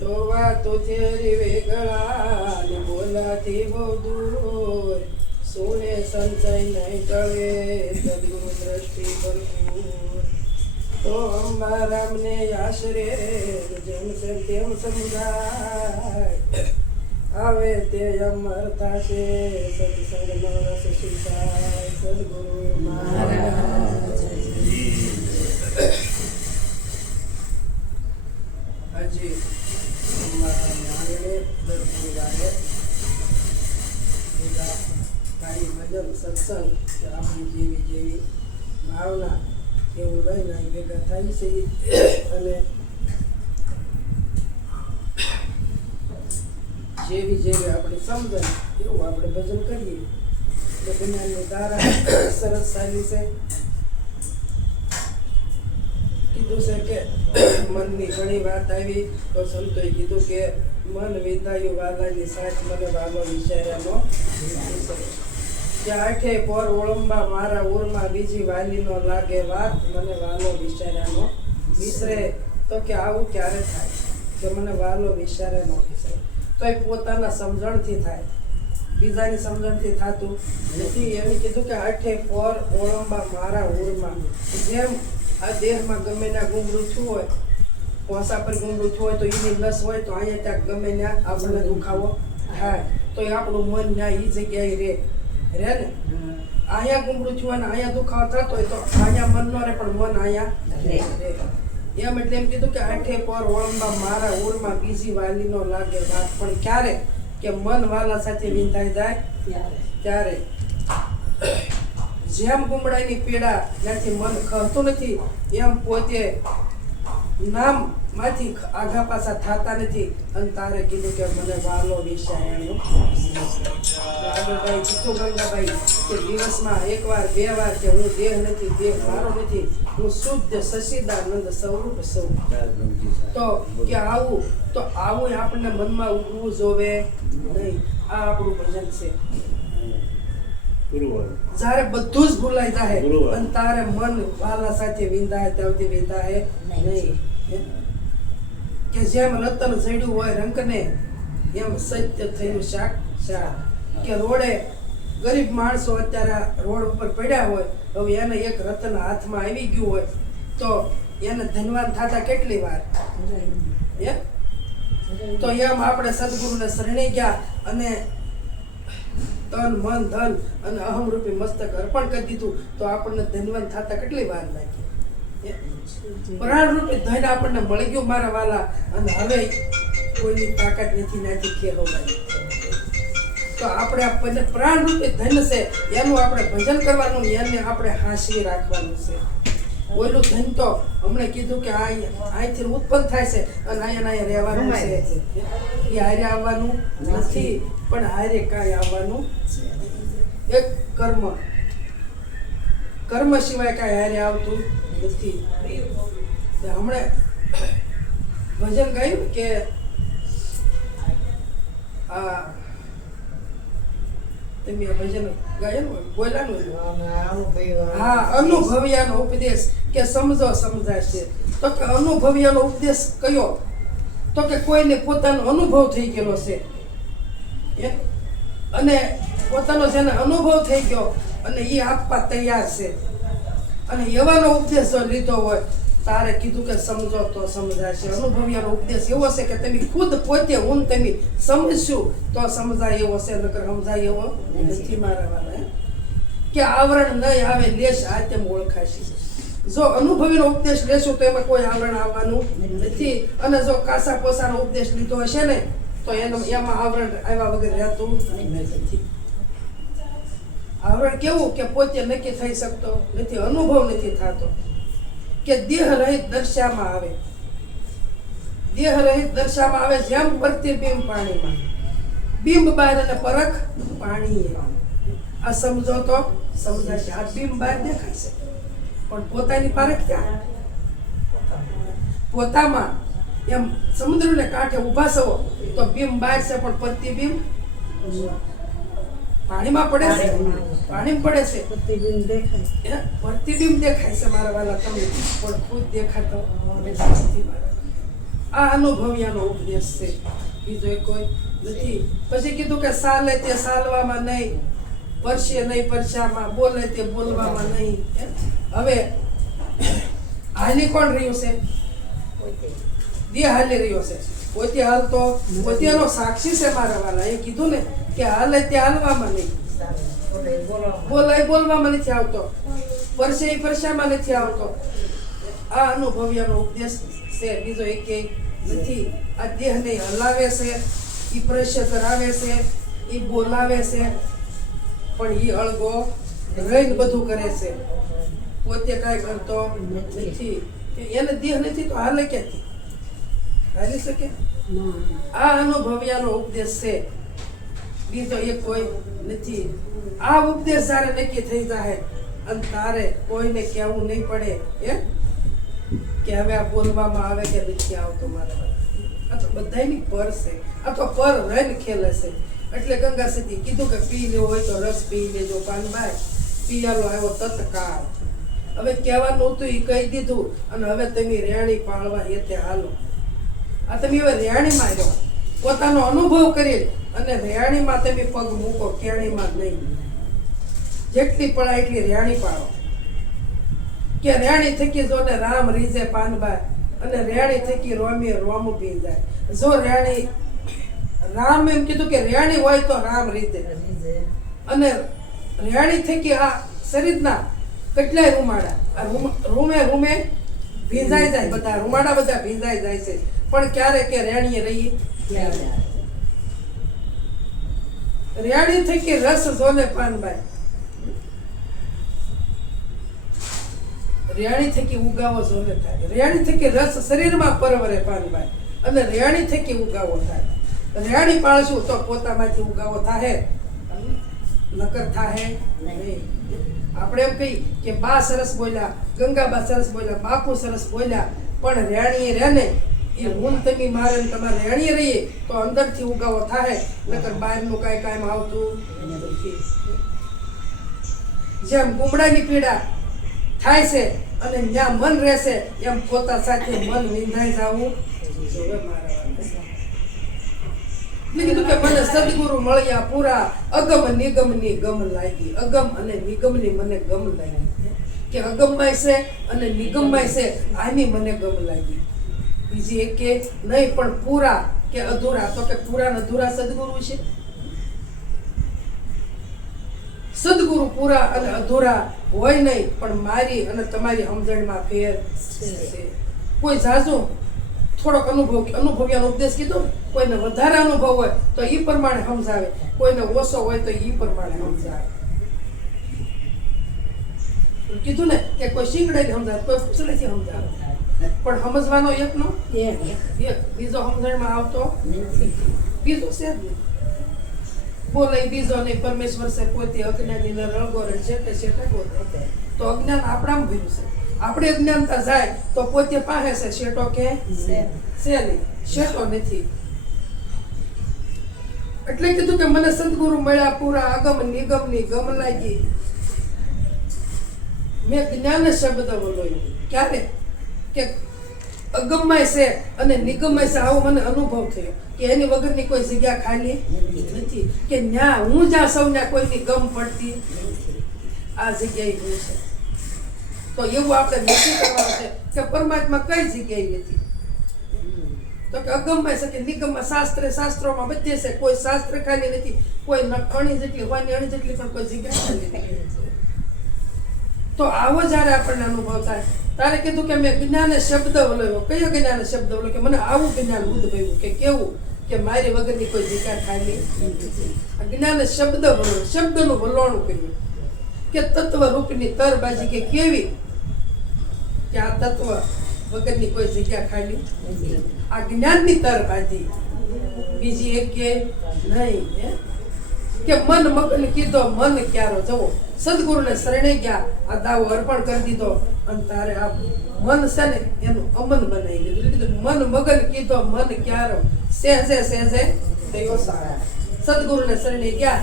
તો વાતો તેરી વેગળા ને બોલાથી બહુ દૂર સોને સંચય નહીં ટળે સદગુરુ દ્રષ્ટિ ભરપૂર તો અંબારામને આશરે જેમ છે તેમ સમજાય આવે તે અમરતા છે સત્સંગનો રસ શીખાય સદગુરુ મહારાજ આજે અમારા જ્ઞાનને દર્પૂરાએ બીજા કાંઈ ભજન સત્સંગ કે આપણી જેવી ભાવના એવું લઈને ભેગા થાય છે અને જેવી આપણે સમજણ એવું આપણે ભજન કરીએ એટલે દુનિયાની ધારા સરસ ચાલી છે. કીધું છે કે મનની ઘણી વાત આવી તો સંતોએ કીધું કે મન વિતાયું વાલાની સાચ મને વાલો વિચાર્યાનો કે આઠે પર ઓળંબા મારા ઉરમાં બીજી વાલીનો લાગે વાત મને વાલો વિચાર્યાનો વિસરે તો કે આવું ક્યારે થાય કે મને વાલો વિચારે ન વિસરે તો એ પોતાના સમજણથી થાય બીજાની સમજણથી થતું નથી. એમ કીધું કે આઠે પર ઓળંબા મારા ઉરમાં જેમ આ દેહમાં ગમે ના ગુંગળું થયું હોય પોસા પર ગુંગળું થયું હોય તો એની નસ હોય તો અહીંયા ત્યાં ગમે ત્યાં આપણને દુખાવો થાય તો એ આપણું મન ત્યાં એ જગ્યાએ રે ને અહીંયા ગુંગળું થયું હોય ને અહીંયા દુખાવો થતો હોય તો અહીંયા મન ન રહે પણ મન અહીંયા રે એમ એટલે એમ કીધું કે આઠે પર ઓળંબા મારા ઉરમાં બીજી વાલીનો લાગે વાત પણ ક્યારે કે મન વાલા સાથે વિંધાઈ જાય ત્યારે જેમ ગુમડાની પીડા ત્યાંથી મન ખરતું નથી એમ પોતે નામ માંથી આઘા પાછા થતા નથી અને તારે કીધું કે મને વાલો વિષાયાનો આગળભાઈ ચિત્તો ગંગાભાઈ કે દિવસમાં એકવાર બે વાર કે હું દેહ નથી દેહ મારો નથી હું શુદ્ધ સચિદાનંદ સ્વરૂપ સૌ તો કે આવું આપણને મનમાં ઉગવું જોવે નહીં. આ આપણું ભજન છે. જ્યારે બધું જ ભૂલાઈ જાય અને તારે મન વાલા સાથે વિંધાય ત્યાંથી વિંધાય નહીં. કે જેમ રતન જડ્યું હોય રંકને એમ સત્ય થયું શાક કે રોડે ગરીબ માણસો અત્યારે રોડ ઉપર પડ્યા હોય હવે એને એક રતન હાથમાં આવી ગયું હોય તો એને ધનવાન થતા કેટલી વાર તો એમ આપણે સદગુરુને શરણે ગયા અને તન મન ધન અને અહમ રૂપી મસ્તક અર્પણ કરી દીધું તો આપણને ધનવાન થતા કેટલી વાર લાગી. પ્રાણ રૂપી ધન આપણને મળી ગયું મારા વાલા અને હવે કોઈની તાકાત નથી નાખી ખેલવાની તો આપણે આપણને પ્રાણ રૂપી ધન છે એનું આપણે ભજન કરવાનું એને આપણે હાંસી રાખવાનું છે. ઓલું ધન તો હમણાં કીધું કે અહીંથી ઉત્પન્ન થાય છે અને અહીંયા રહેવાનું છે એ હારે આવવાનું નથી પણ હારે કાંઈ આવવાનું એક કર્મ સિવાય કાંઈ હારે આવતું નથી. હમણાં ભજન ગાયું કે તમે ભજન ગાયું બોલાનું હા અનુભવ્યાનો ઉપદેશ કે સમજો સમજાશે તો કે અનુભવ્યાનો ઉપદેશ કયો તો કે કોઈને પોતાનો અનુભવ થઈ ગયેલો છે અને પોતાનો જેને અનુભવ થઈ ગયો અને એ આપવા તૈયાર છે અને એવાનો ઉપદેશ લીધો હોય તારે કીધું કે સમજો તો સમજાશે. અનુભવ્યાનો ઉપદેશ એવો છે કે તમે ખુદ પોતે હું તમે સમજશું તો સમજાય એવો છે નકર સમજાય એવો નથી મારા વાળા કે આવરણ નહીં આવે લેશ આ તેમ ઓળખાશે. જો અનુભવીનો ઉપદેશ લેશું તો એમાં કોઈ આવરણ આવવાનું નથી અને જો કાસા પોસાનો ઉપદેશ લીધો હશે ને તો એમાં આવરણ આવ્યા વગર રહેતું નથી. આવરણ કેવું કે પોતે નક્કી થઈ શકતો નથી અનુભવ નથી થતો કે દેહ રહિત દર્શામાં આવે જેમ પ્રતિબિંબ પાણીમાં બિંબ બહાર અને પરખ પાણી આ સમજો તો સમજાશે. આ બિંબ બહાર દેખાય છે પણ પોતાની પારખ ક્યાં પોતામાં એમ સમુદ્રને કાંઠે ઊભા છો તો બિંબ બહાર છે પણ પ્રતિબિંબ પાણીમાં પડે છે, પાણીમાં પડે છે, પ્રતિબિંબ દેખાય છે મારા વાલા તમને, પણ ખુદ દેખાતો નથી. આ અનુભવ્યાનો ઉપદેશ છે, બીજો કોઈ નથી. પછી કીધું કે સાલે તે સાલવામાં નહીં, પરસે નહીં પરસામાં, બોલે તે બોલવામાં નહીં. હવે હાલી કોણ રહ્યું છે? દેહ હાલી રહ્યો છે, પોતે હાલતો, પોતેનો સાક્ષી છે મારા વાલા. એ કીધું ને કે હાલે તે હાલવામાં નહીં, બોલાય બોલવામાં નથી આવતો, પરસે પરસામાં નથી આવતો. આ અનુભવ્યાનો ઉપદેશ છે, બીજો એકેય નથી. આ દેહને હલાવે છે, એ પ્રશ્ય કરાવે છે, એ બોલાવે છે, પણ એ અળગો રહીને બધું કરે છે, પોતે કાંઈ કરતો નથી. એને દેહ નથી તો હાલે ક્યાંથી? હાલી શકે? આ અનુભવ્યાનો ઉપદેશ છે, બીજો એક કોઈ નથી. આ ઉપદેશ જ્યારે નક્કી થઈ જાય અને તારે કોઈને કહેવું નહીં પડે એમ કે હવે આ બોલવામાં આવે કે નથી આવતો મારા. આ તો બધાની પર છે, આ તો પર રહીને ખેલે છે. એટલે ગંગા સતી કીધું કે પી લેવો હોય તો રસ પી લેજો પાનભાઈ, પિયાલો આવ્યો તત્કાળ. હવે કહેવાનું હતું એ કહી દીધું, અને હવે તમે રેણી પાળવા એ તે હાલો. આ તમે હવે રેણીમાં રહ્યો, પોતાનો અનુભવ કરી અને રેણીમાં તમે પગ મૂકો, કેણીમાં નહીં. જેટલી પડાય એટલી રેણી પાડો. કે રેણી થકી જો ને રામ રીઝે પાનભાઈ, અને રેણી થકી રોમી રોમ પી જાય. જો રેણી રામ એમ કીધું કે રેણી હોય તો રામ રીઝે, અને રેણી થકી આ શરીરના કેટલાય રૂમાડા આ રૂમે રૂમે ભીંજાઈ જાય, બધા રૂમાડા બધા ભીંજાઈ જાય છે. પણ ક્યારે કે રેણીએ રહી, રેણી થકી રસ જોને પાનભાઈ, રેણી થકી ઉગાવો જોને થાય. રેણી થકી રસ શરીરમાં પરવરે પાનભાઈ, અને રેણી થકી ઉગાવો થાય. રેણી પાળશું તો પોતામાંથી ઉગાવો થાય, નકર થાય નહીં. આપણે એમ કહી કે બા સરસ બોલ્યા, ગંગાબા સરસ બોલ્યા, બાપુ સરસ બોલ્યા, પણ રેણીએ રહે ને એ હું તમે મારે તમારે રેણીએ રહીએ તો અંદરથી ઉગાવો થાય, નકર બહારનું કાંઈ કામ આવતું નથી. જેમ ગુમડાની પીડા થાય છે અને જ્યાં મન રહેશે એમ પોતા સાથે મન વિંધાઈ જવું જોવે મારા. કીધું કે મને સદગુરુ મળ્યા પૂરા, અગમ નિગમની ગમ લાગી. અગમ અને નિગમની મને ગમ લાગી, કે અગમમાંય છે અને નિગમમાંય છે, આની મને ગમ લાગી. બીજી એક કે નહીં, પણ પૂરા કે અધૂરા? તો કે પૂરા ને અધૂરા સદગુરુ છે. સદગુરુ પૂરા અને અધૂરા હોય નહીં, પણ મારી અને તમારી સમજણમાં ફેર છે. કોઈ જાજુ થોડોક અનુભવ્યાનો ઉપદેશ કીધો, કોઈને વધારે અનુભવ હોય તો એ પ્રમાણે સમજાવે, કોઈને ઓછો હોય તો એ પ્રમાણે સમજાવે. કીધું ને કે કોઈ શીંગડે સમજાવે, કોઈ પૂછડેથી સમજાવે, પણ સમજવાનો એકનો એક, બીજો સમજણમાં આવતો બીજો છે જ નહીં. બોલે બીજો નહીં, પરમેશ્વર છે પોતે અજ્ઞાની ને રળગો રે છેટે છેટે ગોતે. તો અજ્ઞાન આપણામાં ભર્યું છે. આપણે અજ્ઞાનતા જાય તો પોતે પાસે છે, શેટો કે છે નહીં, શેટો નથી. એટલે કીધું કે મને સદગુરુ મળ્યા પૂરા, અગમ નિગમની ગમ લાગી. મેં જ્ઞાન શબ્દ બોલ્યો ક્યારે કે અગમમાંય છે અને નિગમમાંય છે. આવો મને અનુભવ થયો કે એની વગરની કોઈ જગ્યા ખાલી નથી, કે ન્યા હું જ્યાં સૌ ત્યાં કોઈની ગમ પડતી આ જગ્યાએ હું છે. તો એવું આપણે નક્કી કરવાનું છે કે પરમાત્મા કઈ જગ્યાએ નથી. તો કે અગમમાં છે કે નિગમમાં, શાસ્ત્રોમાં બધે છે. કોઈ શાસ્ત્ર ખાલી નથી, કોઈ અણી જેટલી હોય ને અણી જેટલી પણ કોઈ જગ્યા ખાલી નથી. તો આવો જયારે આપણને અનુભવ થાય તારે કીધું કે મેં જ્ઞાન શબ્દ બોલ્યો. કયો જ્ઞાન શબ્દ બોલ્યો? કે મને આવું જ્ઞાન ઉદ્ભવ્યું કે કેવું કે મારી વગરની કોઈ જગ્યા ખાલી નથી. આ જ્ઞાન શબ્દ બોલ્યો, શબ્દનું વલોણું કર્યું કે તત્વ રૂપની તરબાજી કે કેવી, કે આ તત્વ વગરની કોઈ જગ્યા ખાલી. આ જ્ઞાનની તરબાજી, બીજી એક કે નહીં. કે મન મગન કીધો મન ક્યારો જવો, સદગુરુને શરણે ગયા, આ દાવો અર્પણ કરી દીધો અને તારે આ મન છે ને એનું અમન બનાવી દીધું. કીધું મન મગન કીધો મન ક્યારો સહેજે સહેજે થયો સારો. સદગુરુને શરણે ગયા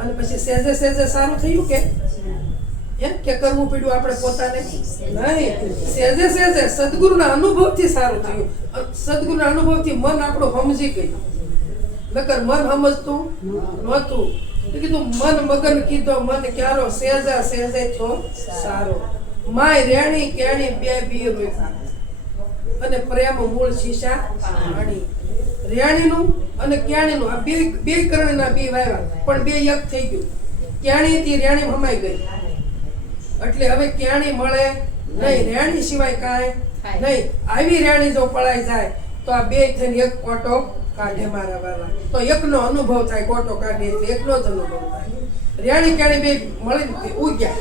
અને પછી સહેજે સહેજે સારું થયું કે કરવું પડ્યું આપણે પોતાને? નહીં, સહેજે સહેજે સદગુરુના અનુભવથી સારું થયું. સદગુરુના અનુભવથી મન આપણું સમજી ગયું. નકર મન સમજતું નહોતું. કીધું મન મગન કીધો મન ક્યારો સહેજા સહેજે થયો સારો. માય રેણી કેણી બે બી રોકા અને પ્રેમ મૂળ શીશા પાણી. રેણીનું અને ક્યાણીનું આ બે કરણના બી વાવ્યા પણ બે એક થઈ ગયું. ક્યાણી થી રેણી હમાઈ ગઈ એટલે હવે ક્યાણી મળે નહીં. રેણી સિવાય કાંઈ નહીં. આવી રેણી જો પળાઈ જાય તો આ બે થઈને એક કોટો કાઢે મારા વાલા. તો એકનો અનુભવ થાય. કોટો કાઢે એટલે એકનો જ અનુભવ થાય. રેણી ક્યાણી બે મળીને ઉગ્યા.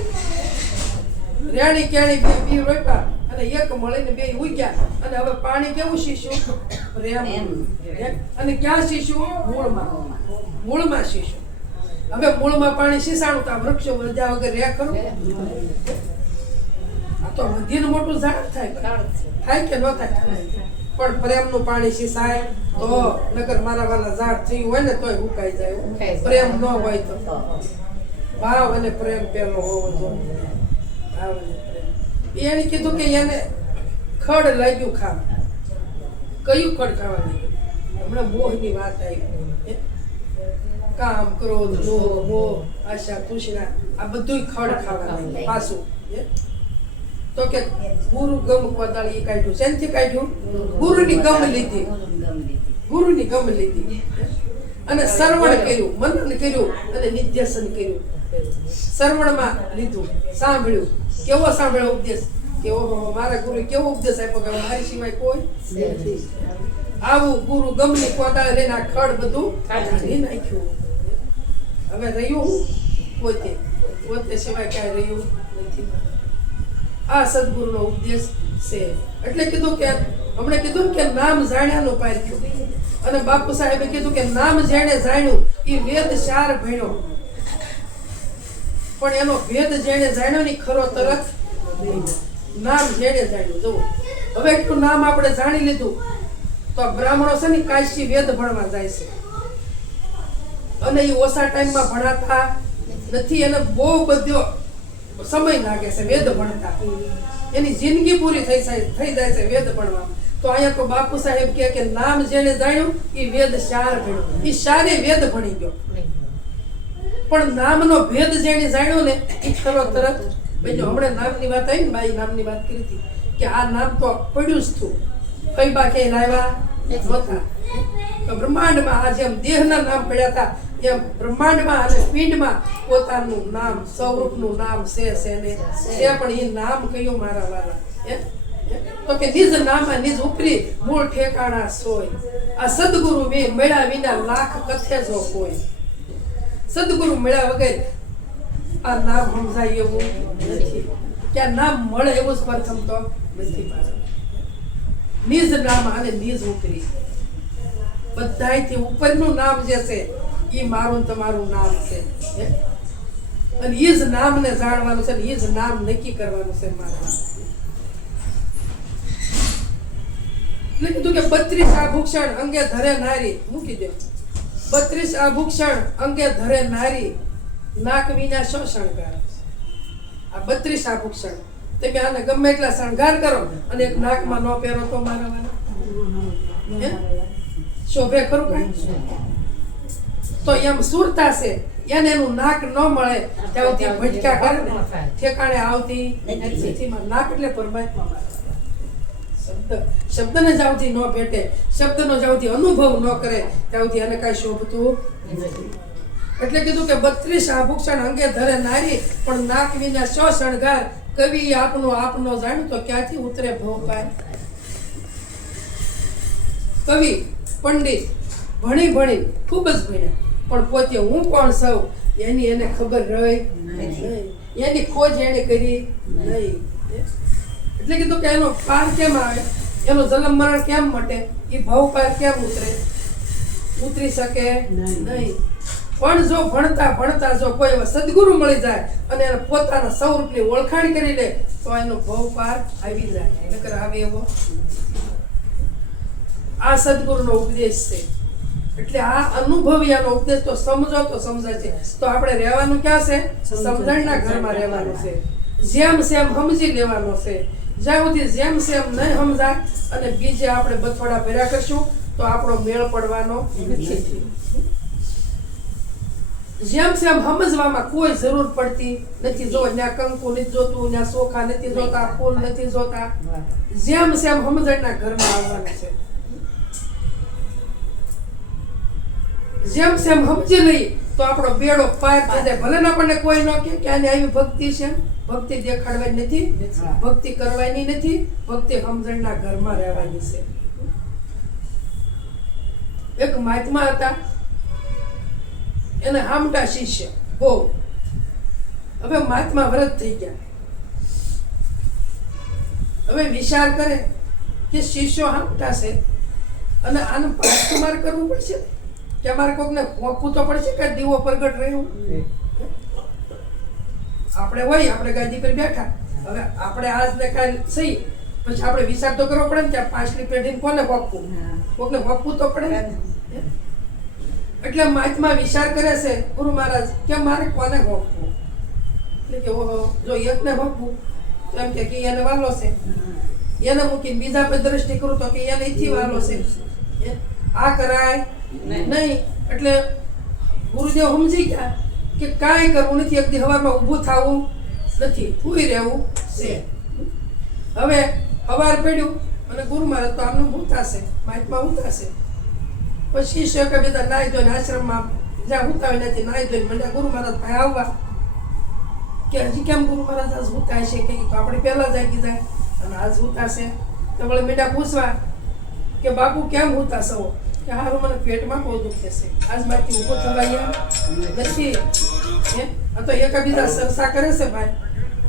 રેણી ક્યાણી બે બી રોપ્યા અને એક મળીને બે ઉગ્યા. અને હવે પાણી કેવું શીશું? પ્રેમ. અને ક્યાં શીશું? મૂળમાં શીશું. હવે મૂળમાં પાણી શીસાણું તો આ વૃક્ષો વધ્યા વગર રહ્યા ખરું? આ તો વધીને મોટું ઝાડ થાય કે ન થાય? પણ પ્રેમનું પાણી શીસાય તો. નકર મારા વાલા ઝાડ થયું હોય ને તોય ઉકાઈ જાય. પ્રેમ ન હોય તો. ભાવ અને પ્રેમ પેલો હોવો જોઈએ. ભાવ અને પ્રેમ. એને કીધું કે એને ખડ લાગ્યું ખાવા. કયું ખડ ખાવા લાગ્યું? હમણાં મોહની વાત આવી. કામ, ક્રોધ, લોભ, મોહ, આશા, તૃષ્ણા આ બધું ખડ ખાવા લાગ્યું પાછું. તો કે ગુરુ ગમ કોદાળી કાઢ્યું. શેનથી કાઢ્યું? ગુરુની ગમ લીધી. ગુરુની ગમ લીધી અને શ્રવણ કર્યું, મનન કર્યું અને નિધ્યસન કર્યું. શ્રવણમાં લીધું, સાંભળ્યું. કેવો સાંભળ્યો ઉપદેશ? કેવો મારા ગુરુ કેવો ઉપદેશ આપ્યો કે મારી સિવાય કોઈ નથી. આવું ગુરુ ગમની કોદાળ લઈને આ ખડ બધું કાઢી નાખ્યું. હવે રહ્યું પોતે સિવાય ક્યાંય રહ્યું નથી. આ સદગુરુનો ઉપદેશ છે. એટલે કીધું કે હમણે કીધું કે નામ જાણ્યાનું પારખ્યું. અને બાપુ સાહેબે કીધું કે નામ જેણે જાણ્યું એ વેદ સાર ભણ્યો. પણ એનો ભેદ જેણે જાણ્યો ની ખરો તરત નામ જેણે જાણ્યું. જુઓ હવે એટલું નામ આપણે જાણી લીધું તો બ્રાહ્મણો છે ને કાશી વેદ ભણવા જાય છે. અને એ ઓછા ટાઈમમાં ભણાતા નથી. એને બહુ બધો સમય લાગે છે વેદ ભણતા. એની જિંદગી પૂરી થઈ જાય છે વેદ ભણવા. તો અહીંયા તો બાપુ સાહેબ કે નામ જેને જાણ્યું એ વેદ સાર ભણ્યો. એ સારે વેદ ભણી ગયો. પણ નામનો ભેદ જેને જાણ્યો ને એ ખરો તરત બન્યો. હમણાં નામની વાત આવી ને, બાઈ નામની વાત કરી હતી કે આ નામ તો પડ્યું જ થયું. કઈ બા કે લાવ્યા નહોતા. તો બ્રહ્માંડમાં આ જેમ દેહના નામ પડ્યા હતા એમ બ્રહ્માંડમાં અને પિંડમાં પોતાનું નામ, સ્વરૂપનું નામ છે ને એ પણ એ નામ કયું મારા વાલા? તો કે નિજ નામા નિજ ઉપરી મૂળ ઠેકાણા સોય. આ સદગુરુ મે મળ્યા વિના લાખ કથે જો કોઈ. સદગુરુ મળ્યા વગર આ નામ સમજાય એવું નથી. કે આ નામ મળે એવું જ પ્રથમ તો નથી. નિજ નામા અને નિજ ઉપરી બધાયથી ઉપરનું નામ જે છે એ મારું તમારું નામ છે. અને એ જ નામને જાણવાનું છે, એ જ નામ નક્કી કરવાનું છે મારા. એટલે કીધું કે 32 આભૂષણ અંગે ધરે નારી. મૂકી દો. 32 આભૂષણ અંગે ધરે નારી નાક વિના શો શણગાર. આ 32 આભૂષણ તમે આને ગમે એટલા શણગાર કરો અને એક નાકમાં ન પહેરો તો મારા વાળા શોભે ખરું કઈ? તો એમ સુરતા છે એને એનું નાક ન મળે ત્યાં સુધી ભટકા કરે ને ઠેકાણે આવતી નથી. નાક એટલે પરમાત્મા. શબ્દને જાવથી ન ભેટે, શબ્દનો જાવથી અનુભવ ન કરે ત્યાં સુધી એને કઈ શોભતું નથી. એટલે કીધું કે 32 આભૂષણ અંગે ધરે નારી પણ નાક વિના શો શણગાર. કવિ આપનો જાણ્યું તો ક્યાંથી ઉતરે ભવપાર. કવિ પંડિત ભણી ખૂબ જ ભણ્યા પણ પોતે હું કોણ સૌ એની એને ખબર રહી નહીં. એની ખોજ એને કરી નહીં. એટલે કીધું કે એનો પાર કેમ આવે, એનો જન્મ મરણ કેમ મટે, એ ભવ પાર કેમ ઉતરી શકે નહીં. પણ જો ભણતા જો કોઈ સદગુરુ મળી જાય અને પોતાના સ્વરૂપની ઓળખાણ કરી લે તો એનો ભવ પાર આવી જાય, નકર આવે એવો. આ સદગુરુનો ઉપદેશ છે. એટલે આ અનુભવ્યાનો ઉપદેશ તો સમજો તો સમજાય છે. તો આપણે રહેવાનું ક્યાં છે? સમજણના ઘરમાં રહેવાનું છે. જેમ સેમ સમજી લેવાનો છે. જ્યાં સુધી જેમ સેમ નહીં સમજાય અને બીજે આપણે બથોડા ભર્યા કરશું તો આપણો મેળ પડવાનો નથી. જેમ સેમ સમજવામાં કોઈ જરૂર પડતી નથી. જો ત્યાં કંકુ નથી જોતું, ત્યાં ચોખા નથી જોતા, ફૂલ નથી જોતા. જેમ સેમ સમજણના ઘરમાં આવવાનું છે. જેમ સેમ સમજી લઈએ તો આપણો બેડો પાર થઈ જાય. ભલે ને આપણને કોઈ ન કે આની આવી ભક્તિ છે, ભક્તિ દેખાડવાની નથી, ભક્તિ કરવાની નથી, ભક્તિ સમજણના ઘરમાં રહેવાની છે. એક મહાત્મા હતા, એને હામટા શિષ્ય બહુ. હવે મહાત્મા વ્રત થઈ ગયા. હવે વિચાર કરે કે શિષ્યો હામટા છે અને આનું પાછુમાર કરવું પડશે કે અમારે કોકને ફોંકવું તો પડશે કે દીવો પ્રગટ રહ્યું. આપણે હોય, આપણે ગાદી પર બેઠા, હવે આપણે આજ ને કાલ સહી, પછી આપણે વિચાર તો કરવો પડે ને કે પાછલી પેઢીને કોને ફોંકવું, કોકને ફોંકવું તો પડે ને. એટલે મહાત્મા વિચાર કરે છે ગુરુ મહારાજ કે મારે કોને ફોંકવું. એટલે કે ઓહો, જો એકને ફોંકવું તો એમ કે એને વાલો છે, એને મૂકીને બીજા પર દ્રષ્ટિ કરું તો કે એને એથી વાલો છે, આ કરાય નહીં. એટલે ગુરુદેવ સમજી ગયા કે કાંઈ કરવું નથી, એક દી સવારમાં ઊભું થવું નથી, સૂઈ રહેવું છે. હવે સવાર પડ્યું અને ગુરુ મહારાજ તો આમનું ભૂતાશે, મહાત્મા ઉતારશે. પછી શિષ્ય કે બધા નાહી ધોઈને આશ્રમમાં જ્યાં ઉતાવી નથી નાહી ધોઈને મંડ્યા ગુરુ મહારાજ પાસે આવવા કે હજી કેમ ગુરુ મહારાજ આજ ઉતાય છે, કે તો આપણે પહેલા જાગી જાય અને આજ ઉતારશે. તો વળી મીંડા પૂછવા કે બાપુ કેમ ઉતારશો? કે હારું મને પેટમાં બહુ દુખે છે, આજ મારથી ઊભો થવાય નથી. આ તો એકબીજા સરસા કરે છે ભાઈ,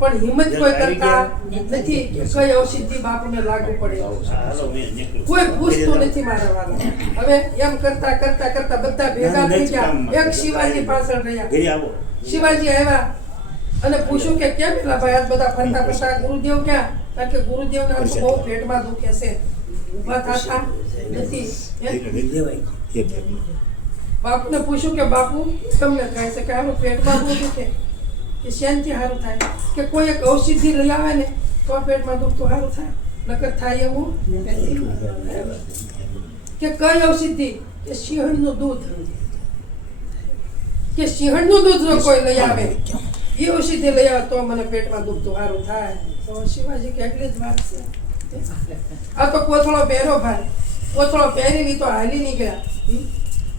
પણ હિંમત કોઈ કરતા નથી. કઈ ઔષધિ બાપુને લાગુ પડે કોઈ પૂછતું નથી મારા વાળા. હવે એમ કરતા કરતા કરતા બધા ભેગા થઈ ગયા. એક શિવાજી પાછળ રહ્યા. શિવાજી આવ્યા અને પૂછ્યું કે કેમ પેલા ભાઈ આજ બધા ફરતા ફરતા ગુરુદેવ ક્યાં? કારણ કે ગુરુદેવને બહુ પેટમાં દુખે છે, ઊભા થતા નથી. બાપુને પૂછ્યું કે બાપુ તમને થાય છે કે હારું પેટમાં બહુ દુખે, કે શાંતિ સારું થાય, કે કોઈ એક ઔષધિ લઈ આવે ને તો પેટમાં દુખતું સારું થાય, નકર થાય એવું કે કઈ ઔષધિ? કે સિંહણનું દૂધ. કે સિંહણનું દૂધ જો કોઈ લઈ આવે, એ ઔષધિ લઈ આવે તો મને પેટમાં દુખતું સારું થાય. તો શિવાજી કે એટલી જ વાત છે. આ તો કોથળો પહેરો ભાઈ, કોથળો પહેરીને તો હાલી નીકળ્યા,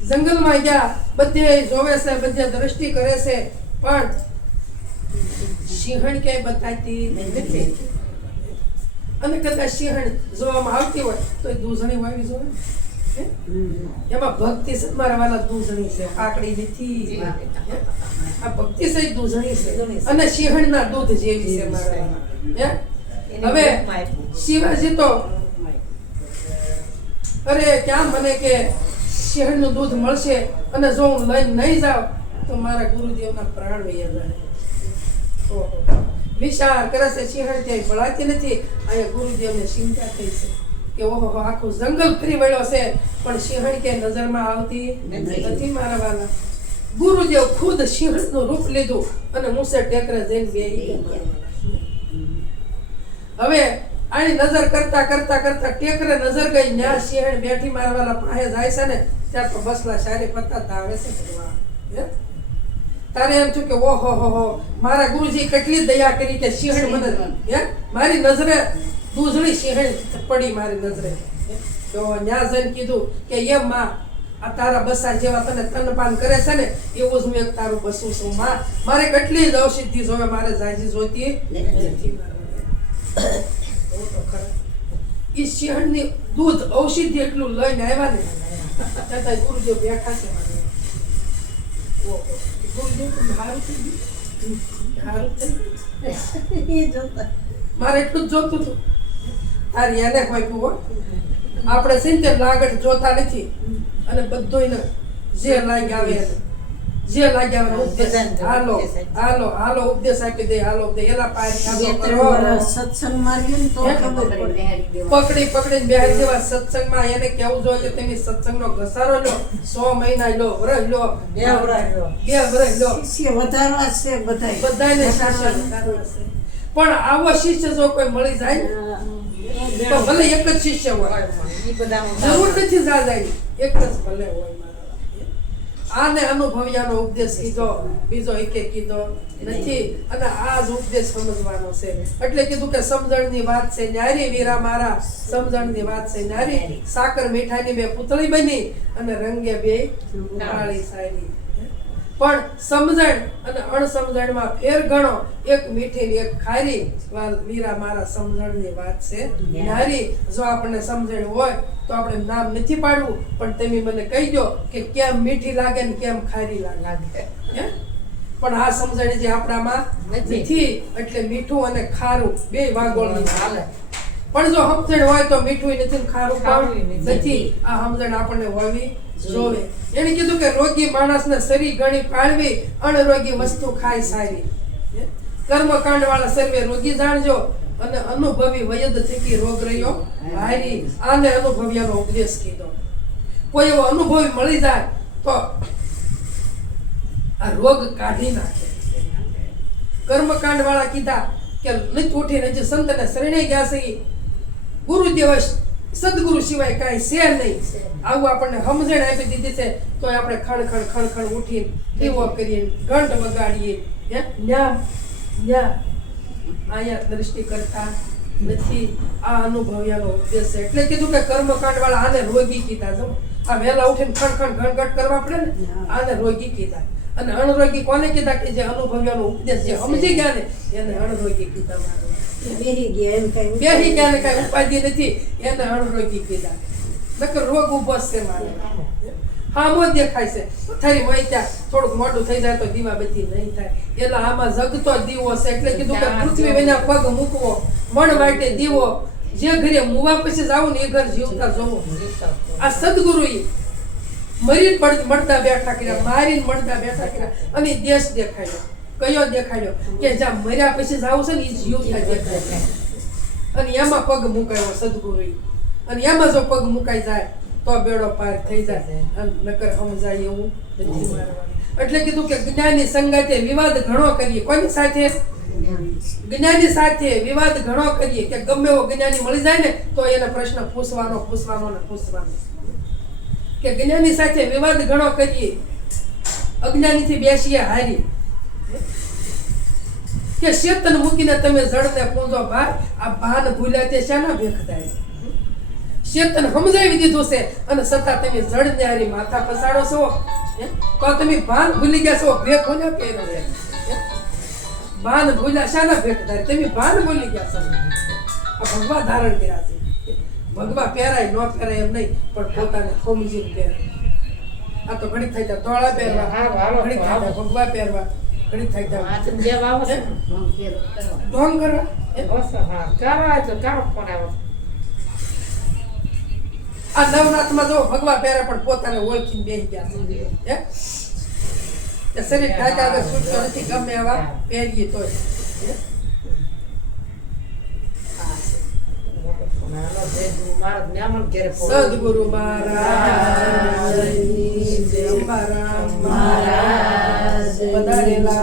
જંગલમાં ગયા, બધે જોવે છે, બધે દ્રષ્ટિ કરે છે, પણ સિંહણ ક્યાંય બતાતી નથી. અને કદાચ સિંહણ જોવામાં આવતી હોય તો એ દૂધણી વાવી જોવે. એમાં ભક્તિ છે મારા વાલા, દૂધણી છે, કાકડી નથી. આ ભક્તિ છે દૂધણી છે અને સિંહણના દૂધ જેવી છે મારા વાલા. હવે શિવાજી તો અરે ક્યાં મને કે સિંહણનું દૂધ મળશે અને જો હું લઈને નહીં જાઉં તો મારા ગુરુદેવના પ્રાણ વયા જાય. વિચાર કરે છે, સિંહણ ક્યાંય ભળાતી નથી. અહીંયા ગુરુદેવને ચિંતા થઈ છે કે ઓહો આખું જંગલ ફરી વળ્યો છે પણ સિંહણ ક્યાંય નજરમાં આવતી નથી મારા વાલા. ગુરુદેવ ખુદ સિંહણનું રૂપ લીધું અને મુસે ટેકરે જઈને બેહી ગયા. હવે આની નજર કરતા કરતા કરતા ટેકરે નજર ગઈ, ન્યા સિંહણ બેઠી મારા વાલા પાસે જાય છે ને ત્યાં તો બસલા સારી પત્તા આવે છે. તારે એમ થયું કે ઓહો હો મારા ગુરુજી કેટલી દયા કરી કે સિંહણ મને મારી નજરે દૂધણી સિંહણ પડી મારી નજરે. તો ન્યા જઈને કીધું કે એમ માં આ તારા બસા જેવા તને તનપાન કરે છે ને એવું જ હું એક તારું બસું છું માં. મારે કેટલી જ ઔષધિ જોવે, મારે જાજી જોતી નથી. એ સિંહણની દૂધ ઔષધિ એટલું લઈને આવ્યા ને છતાં ગુરુદેવ બેઠા છે. મારે એટલું જ જોતું હતું. તારી એને કોઈ કુવો આપણે છે ને લાગટ જોતા નથી અને બધોય જે લાગ આવે જે લાગ્યા ઉપદેશ હાલો હાલો હાલો ઉપદેશ આપી દે હાલો ઉપદેશ એલા પાર ખાતો કરો સત્સંગમાં રહ્યું ને તો ખબર પડે. પકડી પકડીને બેહારી દેવા સત્સંગમાં એને કેવું જોઈએ કે તમે સત્સંગનો ઘસારો લો 100 મહિના લો વર્ષ લો બે વરસ લો. 2 વર્ષ લો શિષ્ય વધારવા છે બધાય. બધાને શિષ્ય વધારવા છે. પણ આવો શિષ્ય જો કોઈ મળી જાય ને, તો ભલે એક જ શિષ્ય હોય ઈ બધામાં જરૂર નથી જાજાની એક જ ભલે હોય મારા આને અનુભવ્યાનો ઉપદેશ કીધો બીજો એકે કીધો નથી અને આ જ ઉપદેશ સમજવાનો છે એટલે કીધું કે સમજણની વાત છે ન્યારી વીરા મારા સમજણની વાત છે ન્યારી સાકર મીઠાઈની બે પુતળી બની અને રંગે બે કાળી સાયરી પણ સમજણ અને અણસમજણમાં ફેર ગણો એક મીઠી ને એક ખારી વીરા મારા સમજણની વાત છે ન્યારી જો આપણને સમજણ હોય તો આપણે નામ નથી પાડવું પણ તમે મને કહી દો કે કેમ મીઠી લાગે ને કેમ ખારી લાગે હે? પણ આ સમજણ જે આપણામાં નથી એટલે મીઠું અને ખારું બે વાગોળની હાલે પણ જો સમજણ હોય તો મીઠું નથી ને ખારું પણ નથી આ સમજણ આપણને હોવી જોવે એને કીધું કે રોગી માણસને શરીર ગણી પાળવી અણરોગી વસ્તુ ખાય સારી કર્મકાંડ વાળા સર્વે રોગી જાણજો અને અનુભવી વયદ થકી રોગ રહ્યો હારી આને અનુભવ્યાનો ઉપદેશ કીધો કોઈ એવો અનુભવી મળી જાય તો આ રોગ કાઢી નાખે કર્મકાંડ વાળા કીધા કે નથી ઉઠી નથી સંતને શરણે ગયા છે ગુરુદેવ સદગુરુ સિવાય કાંઈ છે નહીં આવું આપણને સમજણ આપી દીધી છે તો આપણે ખણ ખણ ઉઠીને દીવો કરીએ ઘંટ વગાડીએ ન્યા અહીંયા દ્રષ્ટિ કરતા નથી આ અનુભવ્યાનો ઉપદેશ છે એટલે કીધું કે કર્મકાંડ વાળા આને રોગી કીધા જો આ વહેલા ઉઠીને ખણ ઘણઘટ કરવા પડે ને આને રોગી કીધા અને અણરોગી કોને કીધા કે જે અનુભવ્યાનો ઉપદેશ જે સમજી ગયા ને એને અણરોગી કીધા મારો બેહી ગયા એમ કઈ બેહી ગયા ને કઈ ઉપાધિ નથી એને અણરોગી કીધા નકર રોગ ઉભો છે મારે હા મો દેખાય છે પથારી હોય ત્યાં થોડુંક મોટું થઈ જાય તો દીવાબત્તી નહીં થાય એટલે આમાં જગતો દીવો છે એટલે કીધું કે પૃથ્વી વિના પગ મૂકવો મણ માટે દીવો જે ઘરે મુવા પછી જાવું ને એ ઘર જીવતા જોવું આ સદગુરુએ મરીને મળતા બેઠા કર્યા મારીને મળતા બેઠા કર્યા અને દેશ દેખાડ્યો કયો દેખાડ્યો કે જ્યાં મર્યા પછી જાવું છે ને એ જીવતા દેખાય અને એમાં પગ મુકાયો સદગુરુએ અને એમાં જો પગ મુકાઈ જાય તો બેડો પાર થઈ જાય અને નકર સમજાય એવું નથી મારવાનું એટલે કીધું કે જ્ઞાની સંગાતે વિવાદ ઘણો કરીએ કોની સાથે જ્ઞાની સાથે વિવાદ ઘણો કરીએ કે ગમે એવો જ્ઞાની મળી જાય ને તો એને પ્રશ્ન પૂછવાનો કે જ્ઞાની સાથે વિવાદ ઘણો કરીએ અજ્ઞાનીથી બેસીએ હારી કે શેતન મૂકીને તમે જળને પૂંજો ભાઈ આ ભાન ભૂલ્યા તે શાના ભેખદાય શેતન સમજાવી દીધું છે અને છતાં તમે જળને હારી માથા પસાડો છો તો તમે ભાન ભૂલી ગયા છો ભેખ કોને પહેરો છે ભાન ભૂલ્યા શાના ભેખદાય તમે ભાન ભૂલી ગયા છો આ ભગવા ધારણ કર્યા છે ભગવા પહેરાય ન પહેરાય એમ નહીં પણ પોતાને સમજીને પહેરાય આ તો ઘડી થઈ જાય તોળા પહેરવા ઘડી થઈ જાય ભગવા પહેરવા ઘડી થઈ જાય ઢોંગ કરવા આ નવનાથમાં જો ભગવા પહેરે પણ પોતાને ઓળખીને બેસી ગયા છે શરીર ઢાંકા છૂટતો નથી ગમે એવા પહેરીએ તોય સદગુરુ મહારાજ પધારેલા